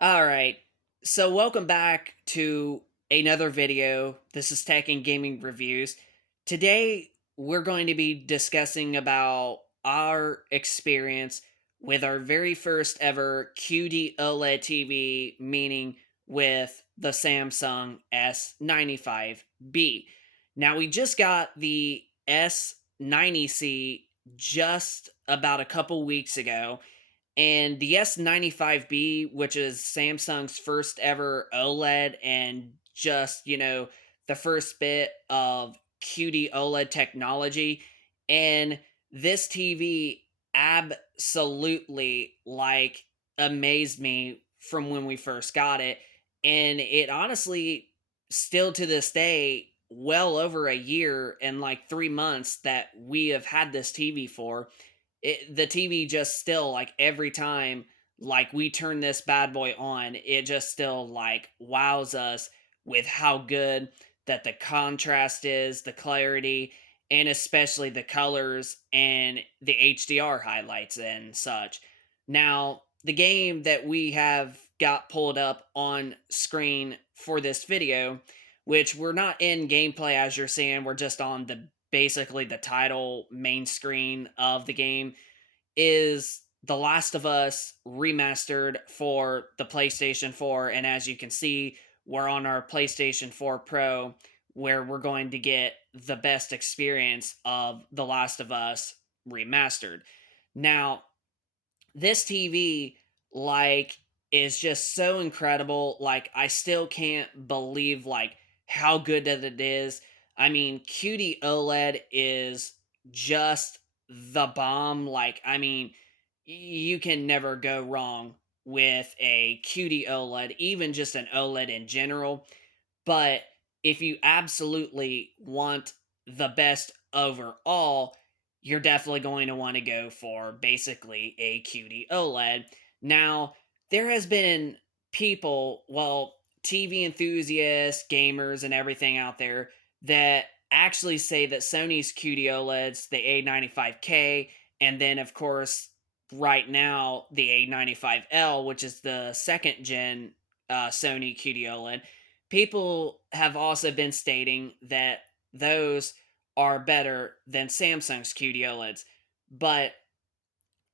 All right. So, welcome back to another video. This is Tech and Gaming Reviews. Today, we're going to be discussing about our experience with our very first ever QD OLED TV, meaning with the Samsung S95B. Now, we just got the S90C just about a couple weeks ago, and the S95B, which is Samsung's first ever OLED and just, the first bit of QD OLED technology. And this TV absolutely amazed me from when we first got it. And it honestly, still to this day, well over a year and like 3 months that we have had this TV for, the TV just still every time we turn this bad boy on, it just still wows us with how good that the contrast is, the clarity, and especially the colors and the HDR highlights and such. Now, the game that we have got pulled up on screen for this video, which we're not in gameplay as you're seeing, we're just on the basically the title main screen of the game, is The Last of Us remastered for the PlayStation 4. And as you can see, we're on our PlayStation 4 Pro, where we're going to get the best experience of The Last of Us remastered. Now, this TV, is just so incredible. I still can't believe, how good that it is. I mean, QD OLED is just the bomb. You can never go wrong with a QD OLED, even just an OLED in general. But if you absolutely want the best overall, you're definitely going to want to go for basically a QD OLED. Now, there has been people, well, TV enthusiasts, gamers, and everything out there that actually say that Sony's QD OLEDs, the A95K, and then, of course, right now, the A95L, which is the second gen Sony QD OLED, people have also been stating that those are better than Samsung's QD OLEDs. But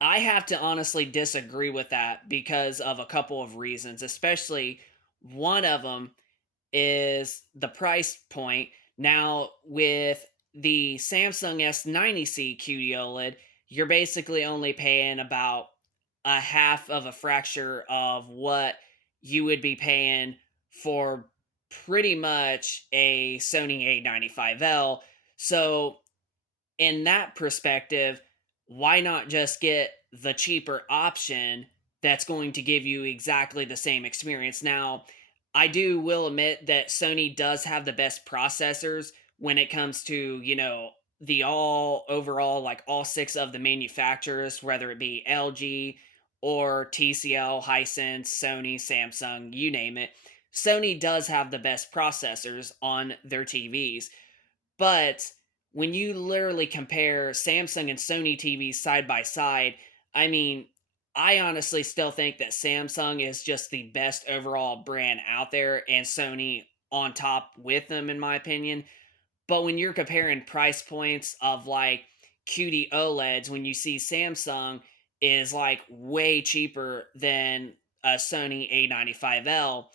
I have to honestly disagree with that because of a couple of reasons, especially one of them is the price point. Now, with the Samsung S90C QD OLED, you're basically only paying about a half of a fracture of what you would be paying for pretty much a Sony A95L. So, in that perspective, why not just get the cheaper option that's going to give you exactly the same experience? Now, I do will admit that Sony does have the best processors when it comes to, the all overall, all six of the manufacturers, whether it be LG or TCL, Hisense, Sony, Samsung, you name it. Sony does have the best processors on their TVs. But when you literally compare Samsung and Sony TVs side by side, I mean, I honestly still think that Samsung is just the best overall brand out there and Sony on top with them, in my opinion. But when you're comparing price points of QD OLEDs, when you see Samsung is way cheaper than a Sony A95L,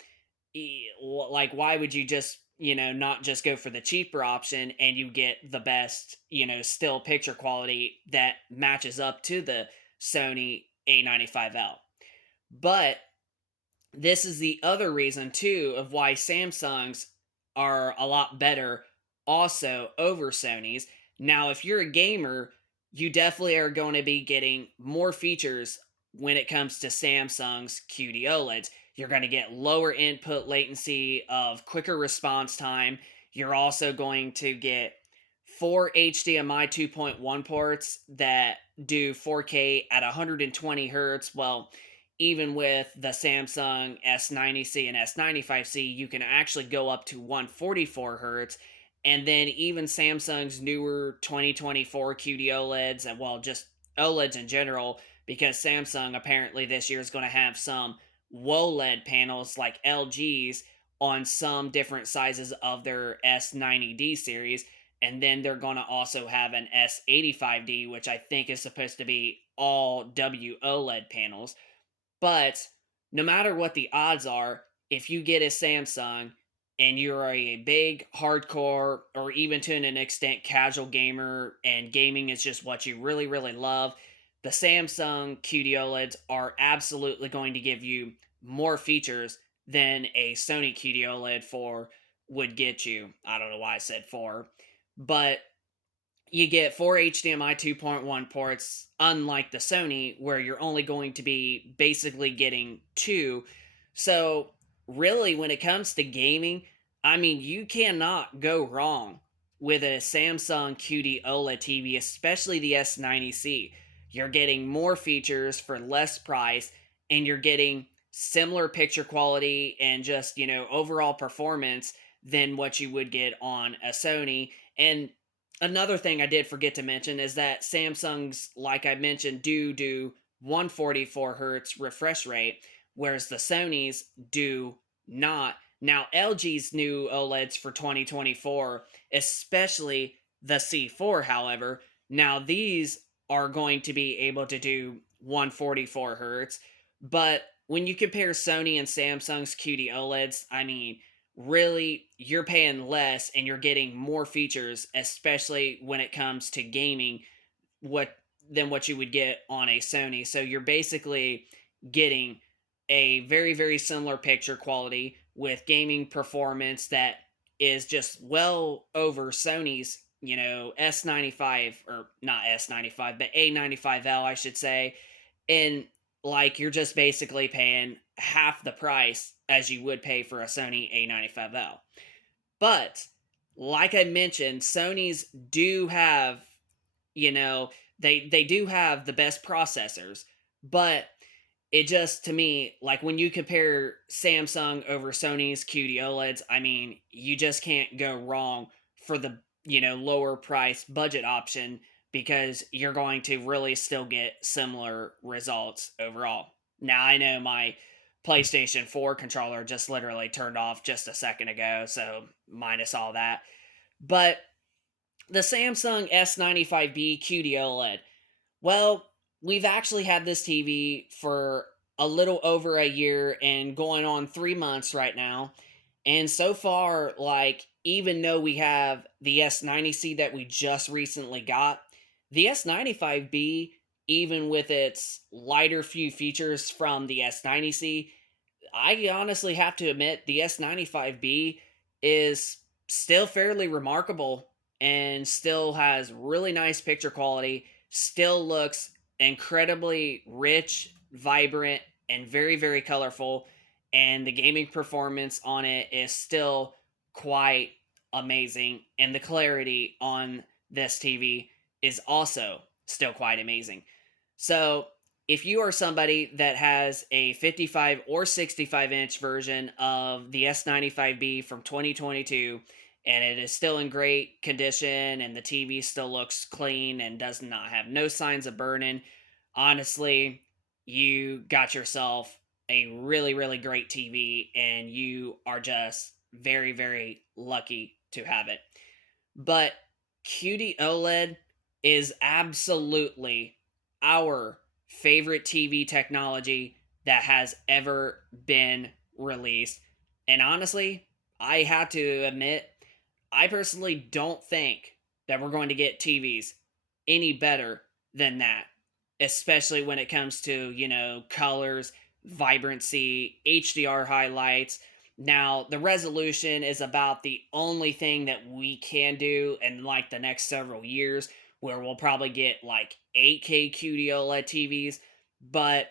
why would you just not just go for the cheaper option and you get the best still picture quality that matches up to the Sony A95L? But this is the other reason too of why Samsungs are a lot better also over Sony's. Now, if you're a gamer, you definitely are going to be getting more features when it comes to Samsung's QD OLEDs. You're going to get lower input latency of quicker response time. You're also going to get four HDMI 2.1 ports that do 4K at 120 hertz. Well, even with the Samsung S90C and S95C, you can actually go up to 144 hertz. And then even Samsung's newer 2024 QD OLEDs, and well, just OLEDs in general, because Samsung apparently this year is going to have some OLED panels like LG's on some different sizes of their S90D series. And then they're going to also have an S85D, which I think is supposed to be all WOLED panels. But no matter what the odds are, if you get a Samsung and you're a big hardcore or even to an extent casual gamer and gaming is just what you really, really love, the Samsung QD OLEDs are absolutely going to give you more features than a Sony QD OLED 4 would get you. I don't know why I said 4, but you get four HDMI 2.1 ports, unlike the Sony, where you're only going to be basically getting two. So, really, when it comes to gaming, I mean, you cannot go wrong with a Samsung QD OLED TV, especially the S90C. You're getting more features for less price, and you're getting similar picture quality and just, overall performance than what you would get on a Sony. And another thing I did forget to mention is that Samsung's, like I mentioned, do 144 hertz refresh rate, whereas the Sony's do not. Now, LG's new OLEDs for 2024, especially the C4, however, now these are going to be able to do 144 hertz. But when you compare Sony and Samsung's QD OLEDs, I mean, really you're paying less and you're getting more features, especially when it comes to gaming, what than what you would get on a Sony. So you're basically getting a very, very similar picture quality with gaming performance that is just well over Sony's, S95, or not S95 but A95L, I should say. And like you're just basically paying half the price as you would pay for a Sony A95L. But like I mentioned, Sony's do have, they do have the best processors, but it just, to me, like when you compare Samsung over Sony's QD OLEDs, I mean, you just can't go wrong for the, lower price budget option, because you're going to really still get similar results overall. Now, I know my PlayStation 4 controller just literally turned off just a second ago, so minus all that. But the Samsung S95B QD OLED, well, we've actually had this TV for a little over a year and going on 3 months right now. And so far, like, even though we have the S90C that we just recently got, the S95B, even with its lighter few features from the S90C, I honestly have to admit the S95B is still fairly remarkable and still has really nice picture quality, still looks incredibly rich, vibrant, and very, very colorful. And the gaming performance on it is still quite amazing. And the clarity on this TV is also still quite amazing. So, if you are somebody that has a 55 or 65-inch version of the S95B from 2022 and it is still in great condition and the TV still looks clean and does not have no signs of burning, honestly, you got yourself a really, really great TV and you are just very, very lucky to have it. But QD OLED is absolutely our favorite TV technology that has ever been released. And honestly, I have to admit, I personally don't think that we're going to get TVs any better than that, especially when it comes to, colors, vibrancy, HDR highlights. Now, the resolution is about the only thing that we can do in like the next several years, where we'll probably get like 8K QD OLED TVs. But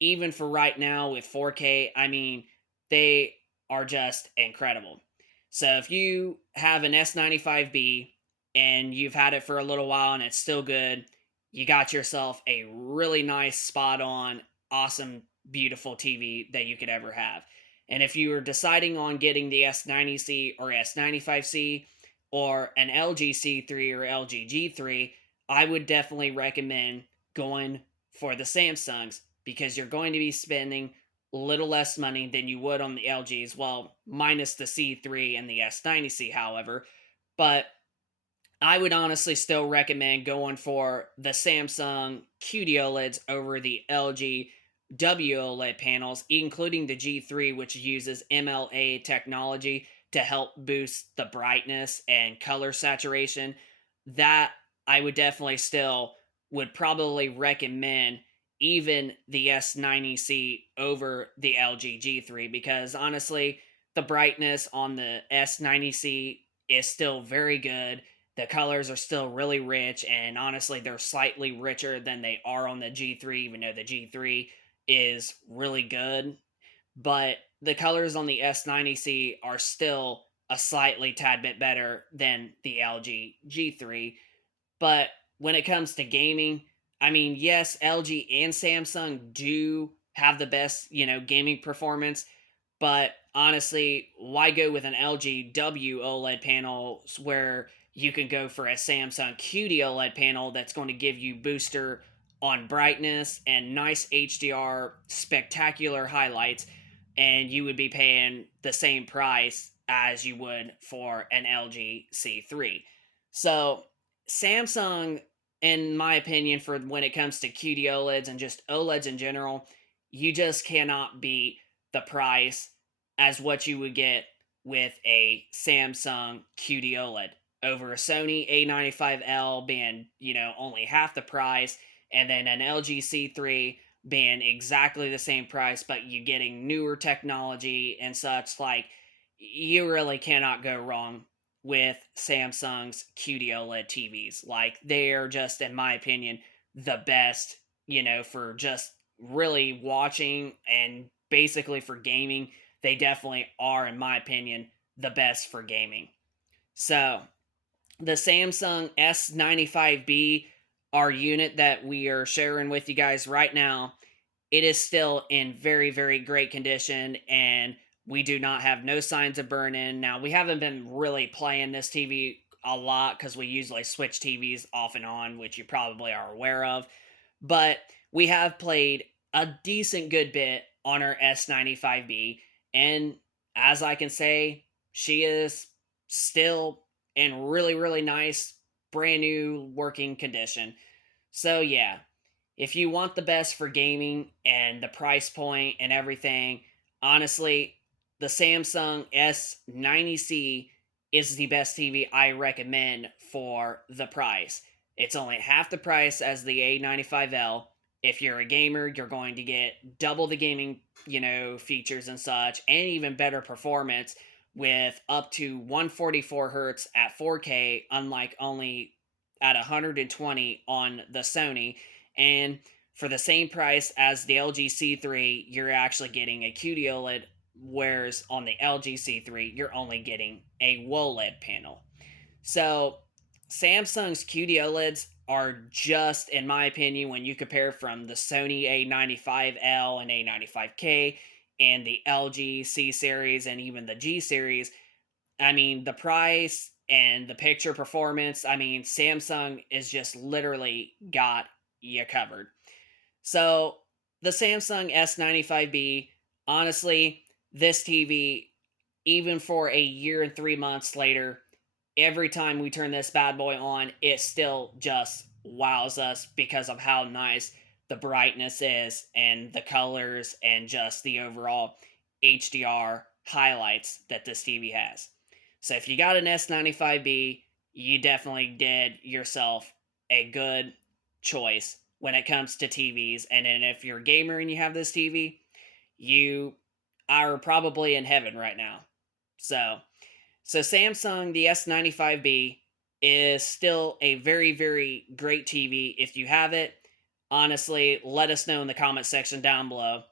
even for right now with 4K, I mean, they are just incredible. So if you have an S95B and you've had it for a little while and it's still good, you got yourself a really nice, spot on, awesome, beautiful TV that you could ever have. And if you are deciding on getting the S90C or S95C or an LG C3 or LG G3, I would definitely recommend going for the Samsungs, because you're going to be spending little less money than you would on the LGs, well, minus the C3 and the S90C, however. But I would honestly still recommend going for the Samsung QD OLEDs over the LG WOLED panels, including the G3, which uses MLA technology to help boost the brightness and color saturation. That I would definitely still would probably recommend even the S90C over the LG G3, because honestly, the brightness on the S90C is still very good. The colors are still really rich, and honestly, they're slightly richer than they are on the G3, even though the G3 is really good. But the colors on the S90C are still a slightly tad bit better than the LG G3. But when it comes to gaming, I mean, yes, LG and Samsung do have the best, gaming performance, but honestly, why go with an LG W OLED panel where you can go for a Samsung QD OLED panel that's going to give you booster on brightness and nice HDR, spectacular highlights, and you would be paying the same price as you would for an LG C3. So, Samsung, in my opinion, for when it comes to QD OLEDs and just OLEDs in general, you just cannot beat the price as what you would get with a Samsung QD OLED over a Sony A95L being, only half the price, and then an LG C3 being exactly the same price, but you getting newer technology and such. Like, you really cannot go wrong with Samsung's QD OLED TVs. Like, they're just, in my opinion, the best, for just really watching and basically for gaming. They definitely are, in my opinion, the best for gaming. So, the Samsung S95B, our unit that we are sharing with you guys right now, it is still in very, very great condition, and we do not have no signs of burn-in. Now, we haven't been really playing this TV a lot because we usually switch TVs off and on, which you probably are aware of. But we have played a decent good bit on our S95B, and as I can say, she is still in really, really nice, brand new working condition. So, yeah, if you want the best for gaming and the price point and everything, honestly, the Samsung S90C is the best TV I recommend for the price. It's only half the price as the A95L. If you're a gamer, you're going to get double the gaming, features and such, and even better performance with up to 144 hertz at 4K, unlike only at 120 on the Sony. And for the same price as the LG C3, you're actually getting a QD OLED, whereas on the LG C3, you're only getting a WOLED panel. So Samsung's QD OLEDs are just, in my opinion, when you compare from the Sony A95L and A95K and the LG C series and even the G series, I mean, the price and the picture performance, I mean, Samsung is just literally got you covered. So, the Samsung S95B, honestly, this TV, even for a year and 3 months later, every time we turn this bad boy on, it still just wows us because of how nice the brightness is and the colors and just the overall HDR highlights that this TV has. So if you got an S95B, you definitely did yourself a good choice when it comes to TVs. And then if you're a gamer and you have this TV, you are probably in heaven right now. So so Samsung, the S95B, is still a very, very great TV. If you have it, honestly, let us know in the comment section down below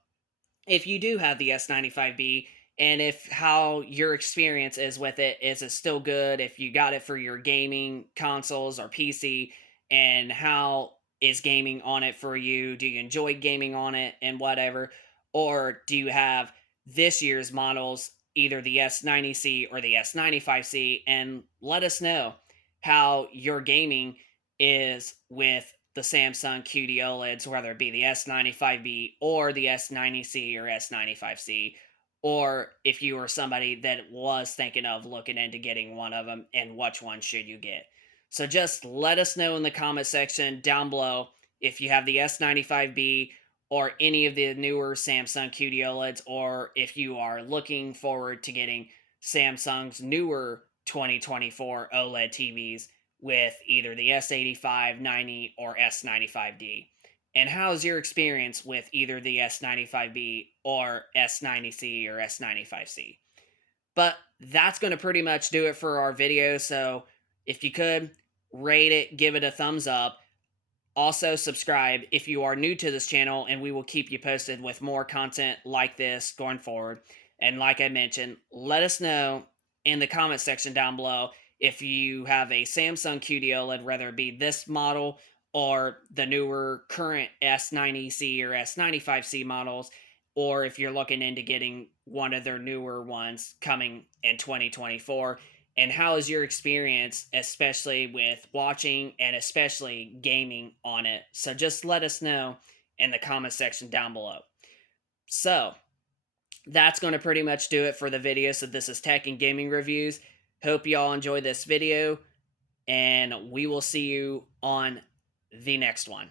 if you do have the S95B, and if how your experience is with it. Is it still good if you got it for your gaming consoles or PC, and how is gaming on it for you? Do you enjoy gaming on it and whatever? Or do you have this year's models, either the S90C or the S95C? And let us know how your gaming is with the Samsung QD OLEDs, whether it be the S95B or the S90C or S95C, or if you were somebody that was thinking of looking into getting one of them, and which one should you get. So just let us know in the comment section down below if you have the S95B or any of the newer Samsung QD OLEDs, or if you are looking forward to getting Samsung's newer 2024 OLED TVs with either the S85, 90, or S95D. And how's your experience with either the S95B or S90C or S95C? But that's going to pretty much do it for our video. So if you could rate it, give it a thumbs up. Also, subscribe if you are new to this channel, and we will keep you posted with more content like this going forward. And like I mentioned, let us know in the comment section down below if you have a Samsung QD OLED, whether it be this model or the newer current S90C or S95C models, or if you're looking into getting one of their newer ones coming in 2024. And how is your experience, especially with watching and especially gaming on it? So just let us know in the comment section down below. So that's going to pretty much do it for the video. So this is Tech and Gaming Reviews. Hope you all enjoy this video, and we will see you on the next one.